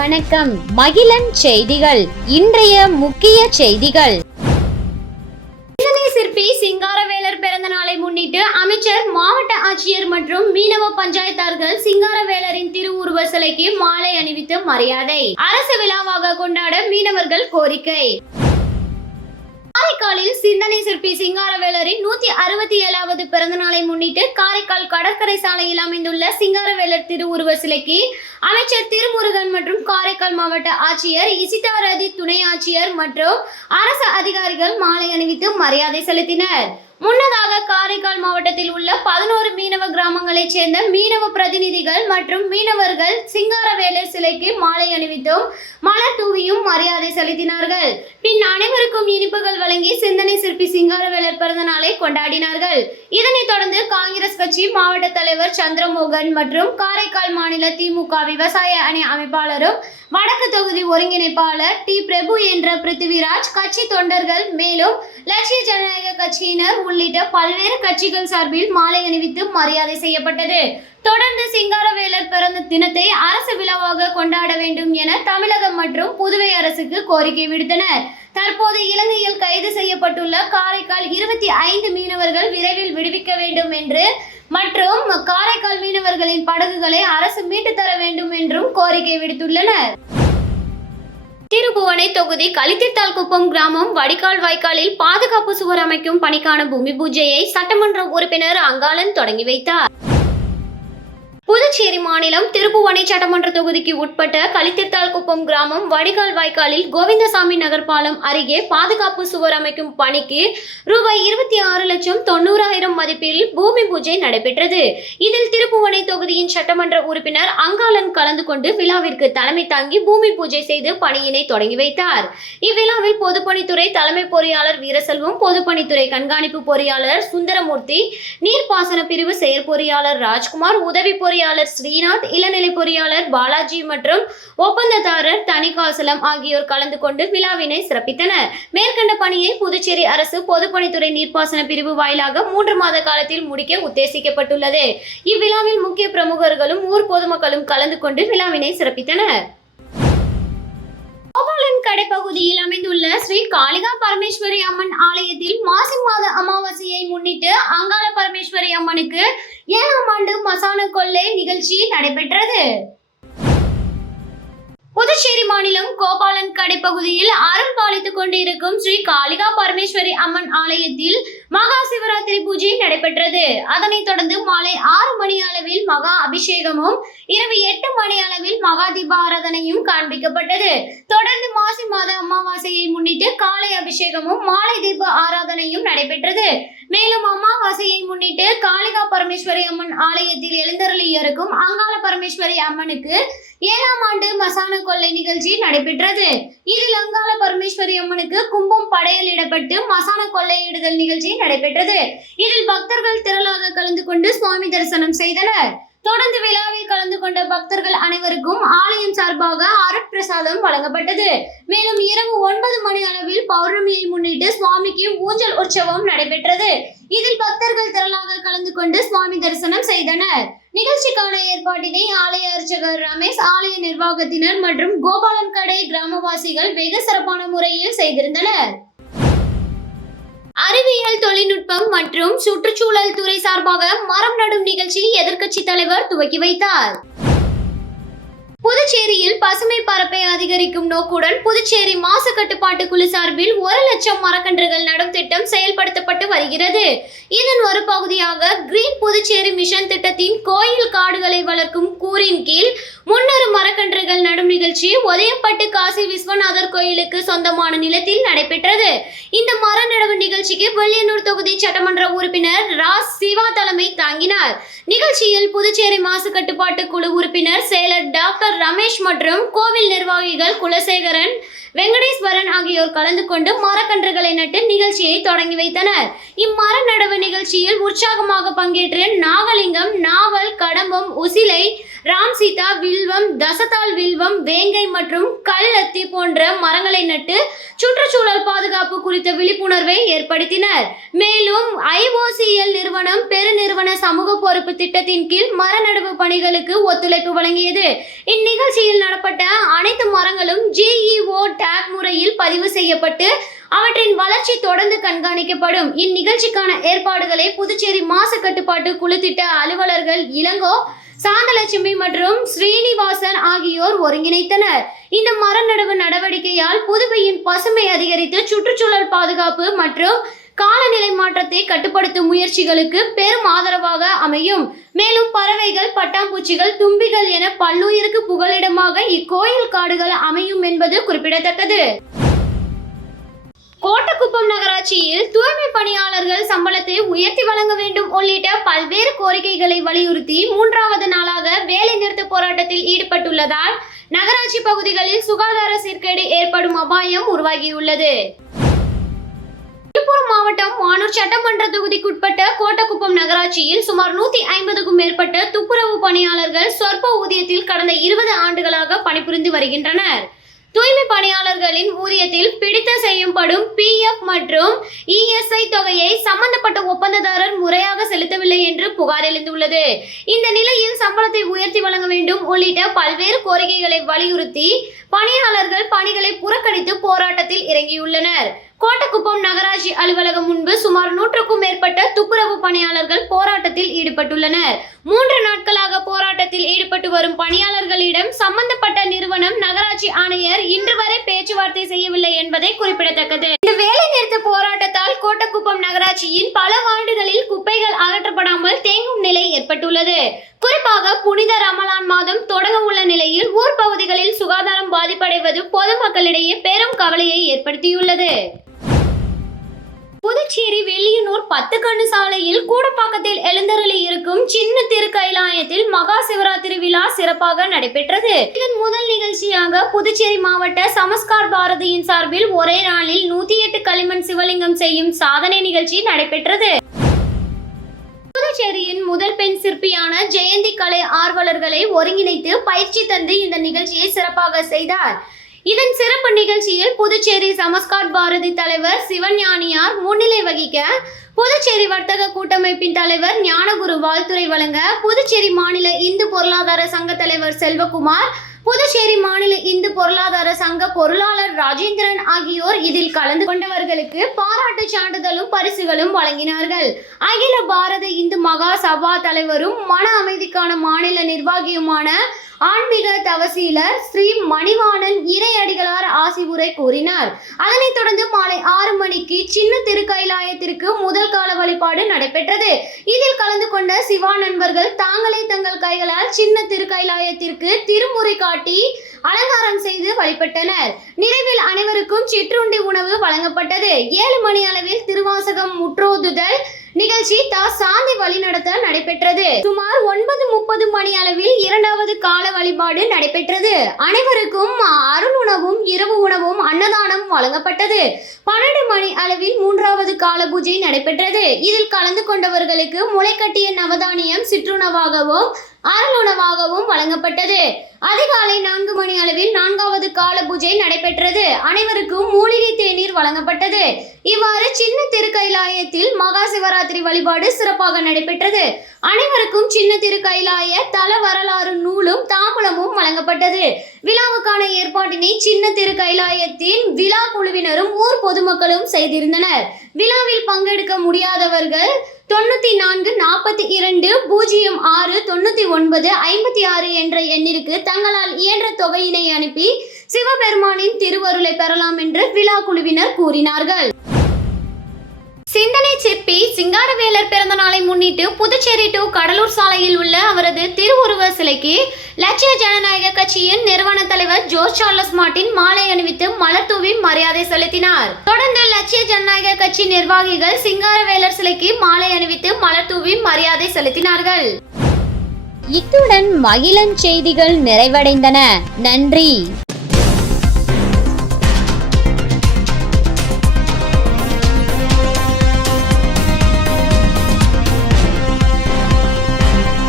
வணக்கம். மகிழன் செய்திகள். இன்றைய முக்கிய செய்திகள். சிந்தனை சிற்பி சிங்காரவேலர் பிறந்த நாளை முன்னிட்டு அமைச்சர், மாவட்ட ஆட்சியர் மற்றும் மீனவ பஞ்சாயத்தார்கள் சிங்காரவேலரின் திருவுருவ சிலைக்கு மாலை அணிவித்து மரியாதை. அரசு விழாவாக கொண்டாட மீனவர்கள் கோரிக்கை. காரைக்காலில் சிந்தனை சிற்பி சிங்காரவேலரின் 167வது பிறந்த நாளை முன்னிட்டு காரைக்கால் கடற்கரை சாலையில் அமைந்துள்ள சிங்காரவேலர் திருவுருவ சிலைக்கு அமைச்சர் திருமுருகன் மற்றும் காரைக்கால் மாவட்ட ஆட்சியர் இசிதா ரதி, துணை ஆட்சியர் மற்றும் அரசு அதிகாரிகள் மாலை அணிவித்து மரியாதை செலுத்தினர். முன்னதாக காரைக்கால் மாவட்டத்தில் உள்ள 11 மீனவ கிராமங்களைச் சேர்ந்த மீனவ பிரதிநிதிகள் மற்றும் மீனவர்கள் சிங்காரவேலர் சிலைக்கு மாலை அணிவித்தும் மலர் தூவியும் மரியாதை செலுத்தினார்கள். பின் அனைவருக்கும் இனிப்புகள் வழங்கி சிந்தனை சிற்பி சிங்காரவேலர் பிறந்த நாளை கொண்டாடினார்கள். இதனைத் தொடர்ந்து காங்கிரஸ் கட்சி மாவட்ட தலைவர் சந்திரமோகன் மற்றும் காரைக்கால் மாநில திமுக விவசாய அணி அமைப்பாளரும் வடக்கு தொகுதி ஒருங்கிணைப்பாளர் டி. பிரபு என்ற பிருத்திவிராஜ், கட்சி தொண்டர்கள், மேலும் லட்சிய ஜனநாயக கட்சியினர் உள்ளிட்ட பல்வேறு கட்சிகள் சார்பில் மாலை அணிவித்து மரியாதை செய்யப்பட்டது. தொடர்ந்து சிங்காரவேலர் பிறந்த தினத்தை அரசு விழாவாக கொண்டாட வேண்டும் என தமிழகம் மற்றும் புதுவை அரசுக்கு கோரிக்கை விடுத்தனர். தற்போது இலங்கையில் கைது செய்யப்பட்டுள்ள காரைக்கால் 25 மீனவர்கள் விரைவில் விடுவிக்க வேண்டும் என்று மற்றும் காரைக்கால் மீனவர்களின் படகுகளை அரசு மீட்டு தர வேண்டும் என்றும் கோரிக்கை விடுத்துள்ளனர். திருப்புவனை தொகுதி களித்தித்தால்குப்பம் கிராமம் வடிகால் வாய்க்காலில் பாதுகாப்பு சுவர் அமைக்கும் பணிக்கான பூமி பூஜையை சட்டமன்ற உறுப்பினர் அங்காளன் தொடங்கி வைத்தார். புதுச்சேரி மாநிலம் திருப்புவனை சட்டமன்ற தொகுதிக்கு உட்பட்ட களித்தித்தால்குப்பம் கிராமம் வடிகால் வாய்க்காலில் கோவிந்தசாமி நகர் பாலம் அருகே பாதுகாப்பு சுவர் அமைக்கும் பணிக்கு ரூபாய் 26,90,000 மதிப்பில் பூமி பூஜை நடைபெற்றது. இதில் திருப்புவனை தொகுதியின் சட்டமன்ற உறுப்பினர் அங்காளன் கலந்து கொண்டு விழாவிற்கு தலைமை தாங்கி பூமி பூஜை செய்து பணியினை தொடங்கி வைத்தார். இவ்விழாவில் பொதுப்பணித்துறை தலைமை பொறியாளர் வீரசெல்வம், பொதுப்பணித்துறை கண்காணிப்பு பொறியாளர் சுந்தரமூர்த்தி, நீர்ப்பாசன பிரிவு செயற்பொறியாளர் ராஜ்குமார், உதவி பொறியாளர் ஸ்ரீநாத், இளநிலை பொறியாளர் பாலாஜி மற்றும் ஒப்பந்ததாரர் தணிகாசலம் ஆகியோர் கலந்து கொண்டு விழாவினை சிறப்பித்தனர். மேற்கண்ட பணியை புதுச்சேரி அரசு பொதுப்பணித்துறை நீர்ப்பாசன பிரிவு வாயிலாக 3 மாத காலத்தில் முடிக்க உத்தேசிக்கப்பட்டுள்ளது. இவ்விழாவில் முக்கிய பிரமுகர்களும் ஊர் பொதுமக்களும் கலந்து கொண்டு விழாவினை சிறப்பித்தனர். கோபாலன் கடை பகுதியில் அமைந்துள்ள ஸ்ரீ காளிகா பரமேஸ்வரி அம்மன் ஆலயத்தில் மாசி மாத அமாவாசையை முன்னிட்டு அங்காள பரமேஸ்வரி அம்மனுக்கு 7ஆம் ஆண்டு மசான கொள்ளை நிகழ்ச்சி நடைபெற்றது. புதுச்சேரி மாநிலம் கோபாலன் கடை பகுதியில் அருள் பாலித்துக் கொண்டிருக்கும் ஸ்ரீ காளிகா பரமேஸ்வரி அம்மன் ஆலயத்தில் மகா சிவராத்திரி பூஜை நடைபெற்றது. அதனைத் தொடர்ந்து மாலை 6 மணி அளவில் மகா அபிஷேகமும் இரவு 8 மணி அளவில் மகா தீபாராதனையும் காண்பிக்கப்பட்டது. தொடர்ந்து மாசி மாத அமாவாசையை முன்னிட்டு காலை அபிஷேகமும் மாலை தீப ஆராதனையும் நடைபெற்றது. மேலும் அமாவாசையை முன்னிட்டு காளிகா பரமேஸ்வரி அம்மன் ஆலயத்தில் எழுந்தருளி இருக்கும் அங்காள பரமேஸ்வரி அம்மனுக்கு 7ஆம் ஆண்டு மசான கொள்ளை நிகழ்ச்சி நடைபெற்றது. இதில் அங்காள பரமேஸ்வரி அம்மனுக்கு கும்பம் படையலிடப்பட்டு மசான கொள்ளையிடுதல் நிகழ்ச்சி நடைபெற்றது. இதில் பக்தர்கள் திரளாக கலந்து கொண்டு சுவாமி தரிசனம் செய்தனர். தொடர்ந்து விழாவில் கலந்து கொண்ட பக்தர்கள் அனைவருக்கும் ஆலயம் சார்பாக அருட்பிரசாதம் வழங்கப்பட்டது. மேலும் இரவு 9 மணி அளவில் பௌர்ணமியை முன்னிட்டு சுவாமிக்கு ஊஞ்சல் உற்சவம் நடைபெற்றது. இதில் பக்தர்கள் திரளாக கலந்து கொண்டு சுவாமி தரிசனம் செய்தனர். நிகழ்ச்சிக்கான ஏற்பாட்டினை ஆலய அர்ச்சகர் ரமேஷ், ஆலய நிர்வாகத்தினர் மற்றும் கோபாலன் கடை கிராமவாசிகள் வெகு சிறப்பான முறையில் செய்திருந்தனர். அறிவியல் தொழில்நுட்பம் மற்றும் சுற்றுச்சூழல் துறை சார்பாக மரம் நடும் நிகழ்ச்சி எதிர்க்கட்சி தலைவர் துவக்கி வைத்தார். புதுச்சேரியில் பசுமை பரப்பை அதிகரிக்கும் நோக்குடன் புதுச்சேரி மாசு கட்டுப்பாட்டு குழு சார்பில் 1,00,000 மரக்கன்றுகள் நடும் திட்டம் செயல்படுத்தப்பட்டு வருகிறது. இதன் ஒரு பகுதியாக கிரீன் புதுச்சேரி மிஷன் திட்டத்தின் கோயில் காடுகளை வளர்க்கும் கூறின் கீழ் 300 மரக்கன்றுகள் நடும் நிகழ்ச்சி உதயம்பட்டு காசி விஸ்வநாதர் கோயிலுக்கு சொந்தமான நிலத்தில் நடைபெற்றது. இந்த மர நடவு நிகழ்ச்சிக்கு வெள்ளியனூர் தொகுதி சட்டமன்ற உறுப்பினர் ராஸ் சிவா தலைமை தாங்கினார். நிகழ்ச்சியில் புதுச்சேரி மாசு கட்டுப்பாட்டு குழு உறுப்பினர் செயலர் டாக்டர் ரமேஷ் மற்றும் கோவில் நிர்வாகிகள் குலசேகரன், வெங்கடேஸ்வரன் ஆகியோர் கலந்து கொண்டு மரக்கன்றுகளை நட்டு நிகழ்ச்சியை தொடங்கி வைத்தனர். இம்மர நடவு நிகழ்ச்சியில் உற்சாகமாக பங்கேற்ற நாகலிங்கம், நாவல், கடம்பம், உசிலை, ராம் சீதா வில்வம், தசதால் வில்வம், வேங்கை மற்றும் கல்லத்தி போன்ற மரங்களை நட்டு சுற்றுச்சூழல் பாதுகாப்பு குறித்த விழிப்புணர்வை ஏற்படுத்தினர். மேலும் IOCL நிறுவனம் பெருநிறுவன சமூக பொறுப்பு திட்டத்தின் கீழ் மர நடவு பணிகளுக்கு ஒத்துழைப்பு வழங்கியது. இந்நிகழ்ச்சியில் நடப்பட்ட அனைத்து மரங்களும் GEO டேக் முறையில் பதிவு செய்யப்பட்டு அவற்றின் வளர்ச்சி தொடர்ந்து கண்காணிக்கப்படும். இந்நிகழ்ச்சிக்கான ஏற்பாடுகளை புதுச்சேரி மாசு கட்டுப்பாட்டு குழு திட்ட அலுவலர்கள் இளங்கோ, சாந்தலட்சுமி மற்றும் ஸ்ரீனிவாசன் ஆகியோர் ஒருங்கிணைத்தனர். இந்த மர நடவு நடவடிக்கையால் புதுவையின் பசுமை அதிகரித்து சுற்றுச்சூழல் பாதுகாப்பு மற்றும் காலநிலை மாற்றத்தை கட்டுப்படுத்தும் முயற்சிகளுக்கு பெரும் ஆதரவாக அமையும். மேலும் பறவைகள், பட்டாம்பூச்சிகள், தும்பிகள் என பல்லுயிருக்கு புகலிடமாக இக்கோயில் காடுகள் அமையும் என்பது குறிப்பிடத்தக்கது. கோட்டக்குப்பம் நகராட்சியில் தூய்மை பணியாளர்கள் சம்பளத்தை உயர்த்தி வழங்க வேண்டும் உள்ளிட்ட பல்வேறு கோரிக்கைகளை வலியுறுத்தி 3வது நாளாக வேலை நிறுத்த போராட்டத்தில் ஈடுபட்டுள்ளதால் நகராட்சி பகுதிகளில் சுகாதார சீர்கேடு ஏற்படும் அபாயம் உருவாகியுள்ளது. விழுப்புரம் மாவட்டம் வானூர் சட்டமன்ற தொகுதிக்குட்பட்ட கோட்டக்குப்பம் நகராட்சியில் சுமார் 150க்கும் மேற்பட்ட துப்புரவு பணியாளர்கள் சொற்ப ஊதியத்தில் கடந்த 20 ஆண்டுகளாக பணிபுரிந்து வருகின்றனர். தூய்மை பணியாளர்களின் ஊதியத்தில் பிடித்த செய்யப்படும் PF மற்றும் ESI தொகையை சம்பந்தப்பட்ட ஒப்பந்ததாரர் முறையாக செலுத்தவில்லை என்று புகார் எழுந்துள்ளது. இந்த நிலையில் சம்பளத்தை உயர்த்தி வழங்க வேண்டும் உள்ளிட்ட பல்வேறு கோரிக்கைகளை வலியுறுத்தி பணியாளர்கள் பணிகளை புறக்கணித்து போராட்டத்தில் இறங்கியுள்ளனர். கோட்டக்குப்பம் நகராட்சி அலுவலகம் முன்பு சுமார் 100க்கும் மேற்பட்ட துப்புரவு பணியாளர்கள் போராட்டத்தில் ஈடுபட்டுள்ளனர். 3 நாட்களாக போராட்டத்தில் ஈடுபட்டு வரும் பணியாளர்களிடம் சம்பந்தப்பட்ட நிறுவனம் நகராட்சி ஆணையர் இன்று வரை பேச்சுவார்த்தை செய்யவில்லை என்பதை குறிப்பிடத்தக்கது. இந்த வேலை நிறுத்த போராட்டத்தால் கோட்டக்குப்பம் நகராட்சியின் பல வார்டுகளில் குப்பைகள் அகற்றப்படாமல் தேங்கும் நிலை ஏற்பட்டுள்ளது. குறிப்பாக புனித ரமலான் மாதம் தொடங்க உள்ள நிலையில் ஊர் பகுதிகளில் சுகாதாரம் பாதிப்படைவது பொதுமக்களிடையே பெரும் கவலையை ஏற்படுத்தியுள்ளது. புதுச்சேரி வெள்ளியனூர் 10 கண்ணு சாலையில் கூடப்பாக்கத்தில் எழுந்தருளி இருக்கும் சின்ன திருக்கைலாயத்தில் மகா சிவராத்திரி விழா சிறப்பாக நடைபெற்றது. இதன் முதல் நிகழ்ச்சியாக புதுச்சேரி மாவட்ட சமஸ்கார் பாரதியின் சார்பில் ஒரே நாளில் 108 களிமண் சிவலிங்கம் செய்யும் சாதனை நிகழ்ச்சி நடைபெற்றது. புதுச்சேரியின் முதல் பெண் சிற்பியான ஜெயந்தி கலை ஆர்வலர்களை ஒருங்கிணைத்து பயிற்சி தந்து இந்த நிகழ்ச்சியை சிறப்பாக செய்தார். இதன் சிறப்பு நிகழ்ச்சியில் புதுச்சேரி சமஸ்கார் பாரதி தலைவர் சிவஞானியார் முன்னிலை வகிக்க, புதுச்சேரி வர்த்தக கூட்டமைப்பின் தலைவர் ஞானகுரு வாழ்த்துரை வழங்க, புதுச்சேரி மாநில இந்து பொருளாதார சங்க தலைவர் செல்வகுமார், புதுச்சேரி மாநில இந்து பொருளாதார சங்க பொருளாளர் ராஜேந்திரன் ஆகியோர் இதில் கலந்து கொண்டவர்களுக்கு பாராட்டு சான்றிதழும் பரிசுகளும் வழங்கினார்கள். அகில பாரத இந்து மகா சபா தலைவரும் மன அமைதிக்கான மாநில நிர்வாகியுமான ஆன்மீக தவசீலர் ஸ்ரீ மணிவாணன் இறையடிகளார் ஆசி உரை கூறினார். அதனைத் தொடர்ந்து மாலை 6 மணிக்கு சின்ன திருக்கைலாயத்திற்கு முதல் கால வழிபாடு நடைபெற்றது. இதில் கலந்து கொண்ட சிவா நண்பர்கள் தாங்களே தங்கள் கைகளால் சின்ன திருக்கைலாயத்திற்கு திருமுறை காட்டி அலங்காரம் செய்து வழிபட்டனர். நிறைவில் அனைவருக்கும் சிற்றுண்டி உணவு வழங்கப்பட்டது. 7 மணி அளவில் திருவாசகம் முற்றோதுதல் நிகழ்ச்சி சாந்தி வழிநடத்த நடைபெற்றது. சுமார் 9:30 மணி அளவில் 2வது கால வழிபாடு நடைபெற்றது. அனைவருக்கும் அருள் உணவும் இரவு உணவும் அன்னதானம் வழங்கப்பட்டது. 12 மணி அளவில் 3வது கால பூஜை நடைபெற்றது. இதில் கலந்து கொண்டவர்களுக்கு முளைக்கட்டிய நவதானியம் சிற்றுணவாகவும் அருளுணவாகவும் வழங்கப்பட்டது. அதிகாலை 4 மணி அளவில் 4வது கால பூஜை நடைபெற்றது. அனைவருக்கும் மூலிகை தேநீர் வழங்கப்பட்டது. இவ்வாறு சின்ன திருக்கைலாயத்தில் மகா சிவராத்திரி வழிபாடு சிறப்பாக நடைபெற்றது. அனைவருக்கும் சின்ன திருக்கைலாய தல வரலாறு நூலும் தாம்பூலமும் வழங்கப்பட்டது. விழாவுக்கான ஏற்பாட்டினை சின்ன திருக்கைலாயத்தின் விழா குழுவினரும் ஊர் பொதுமக்களும் செய்திருந்தனர். விழாவில் பங்கெடுக்க முடியாதவர்கள் 94 42 06 99 56 என்ற எண்ணிற்கு தங்களால் இயன்ற தொகையினை அனுப்பி சிவபெருமானின் திருவருளை பெறலாம் என்று விழா குழுவினர் கூறினார்கள். சிந்தனை சிற்பி சிங்காரவேலர் பிறந்த நாளை முன்னிட்டு புதுச்சேரி டு கடலூர் சாலையில் உள்ள அவரது திருவுருவ சிலைக்கு லட்சிய ஜனநாயக கட்சியின் நிறுவன தலைவர் ஜோர்ஜ் சார்லஸ் மார்ட்டின் மாலை அணிவித்து மலர் தூவி மரியாதை செலுத்தினார். தொடர்ந்து லட்சிய ஜனநாயக கட்சி நிர்வாகிகள் சிங்காரவேலர் சிலைக்கு மாலை அணிவித்து மலர் தூவி மரியாதை செலுத்தினார்கள். இத்துடன் மகிழன் செய்திகள் நிறைவடைந்தன. நன்றி.